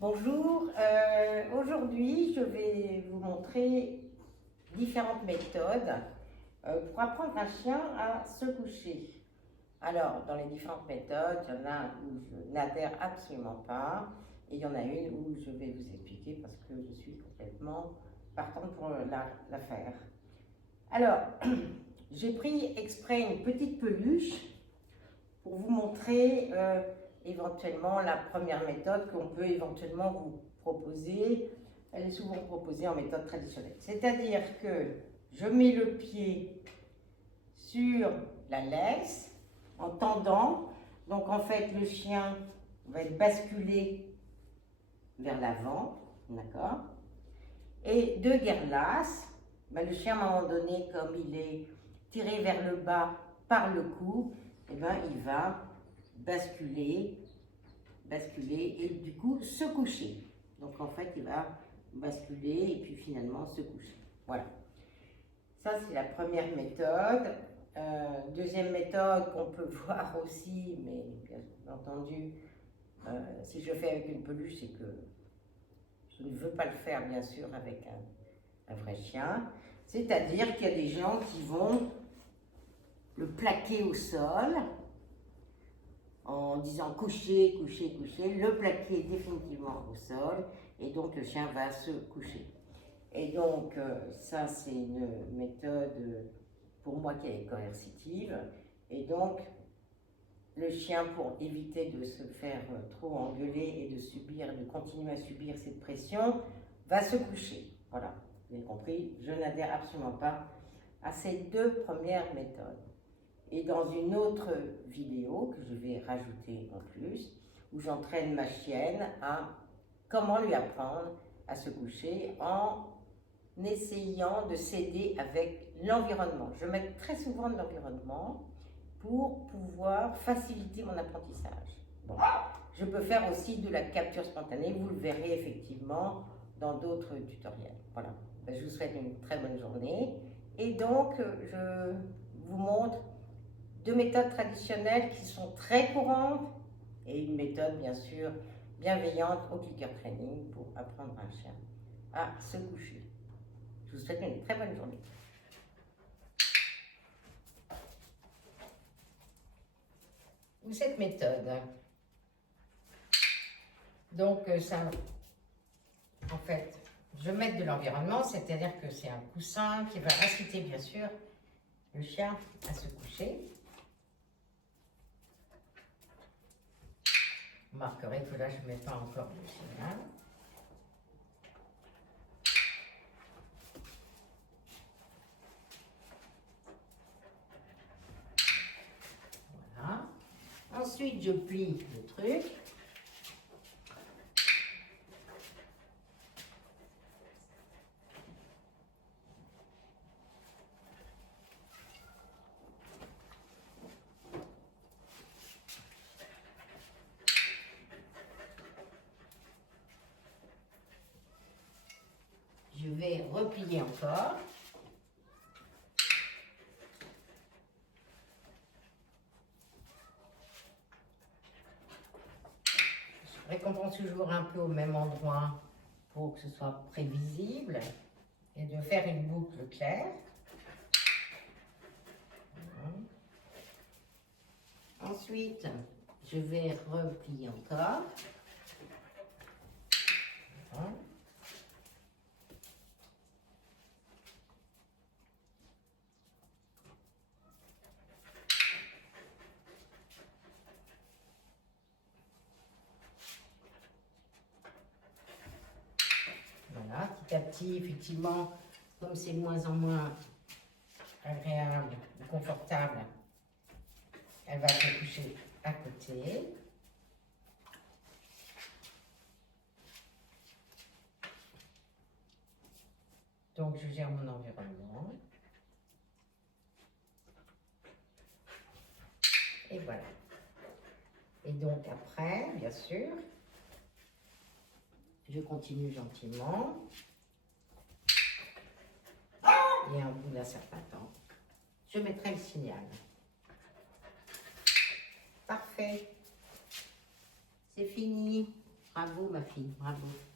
Bonjour, aujourd'hui je vais vous montrer différentes méthodes pour apprendre un chien à se coucher. Alors, dans les différentes méthodes, il y en a où je n'adhère absolument pas et il y en a une où je vais vous expliquer parce que je suis complètement partante pour la faire. Alors, j'ai pris exprès une petite peluche pour vous montrer éventuellement la première méthode qu'on peut éventuellement vous proposer. Elle est souvent proposée en méthode traditionnelle. C'est-à-dire que je mets le pied sur la laisse en tendant. Donc en fait, le chien va être basculé vers l'avant, d'accord? Et de guerlasse, le chien à un moment donné, comme il est tiré vers le bas par le cou, il va basculer et du coup se coucher. Donc en fait, il va basculer et puis finalement se coucher. Voilà. Ça, c'est la première méthode. Deuxième méthode qu'on peut voir aussi, mais bien entendu, si je fais avec une peluche, c'est que je ne veux pas le faire, bien sûr, avec un vrai chien. C'est-à-dire qu'il y a des gens qui vont le plaquer au sol en disant coucher, coucher, coucher, le plaquer définitivement au sol et donc le chien va se coucher. Et donc ça c'est une méthode pour moi qui est coercitive et donc le chien, pour éviter de se faire trop engueuler et de continuer à subir cette pression, va se coucher. Voilà, vous avez compris, je n'adhère absolument pas à ces deux premières méthodes. Et dans une autre vidéo que je vais rajouter en plus, où j'entraîne ma chienne à comment lui apprendre à se coucher en essayant de s'aider avec l'environnement. Je mets très souvent de l'environnement pour pouvoir faciliter mon apprentissage. Bon. Je peux faire aussi de la capture spontanée, vous le verrez effectivement dans d'autres tutoriels. Voilà. Je vous souhaite une très bonne journée et donc je vous montre deux méthodes traditionnelles qui sont très courantes et une méthode bien sûr bienveillante au clicker training pour apprendre un chien à se coucher. Je vous souhaite une très bonne journée. Cette méthode, donc ça, en fait, je mets de l'environnement, c'est-à-dire que c'est un coussin qui va inciter bien sûr le chien à se coucher. Vous remarquerez que là je ne mets pas encore le signal. Voilà. Ensuite je plie le truc. Je vais replier encore. Je récompense toujours un peu au même endroit pour que ce soit prévisible et de faire une boucle claire. Ensuite, je vais replier encore. Voilà. Voilà, petit à petit, effectivement, comme c'est de moins en moins agréable ou confortable, elle va se coucher à côté. Donc, je gère mon environnement. Et voilà. Et donc, après, bien sûr, je continue gentiment. Et au bout d'un certain temps, je mettrai le signal. Parfait. C'est fini. Bravo, ma fille, bravo.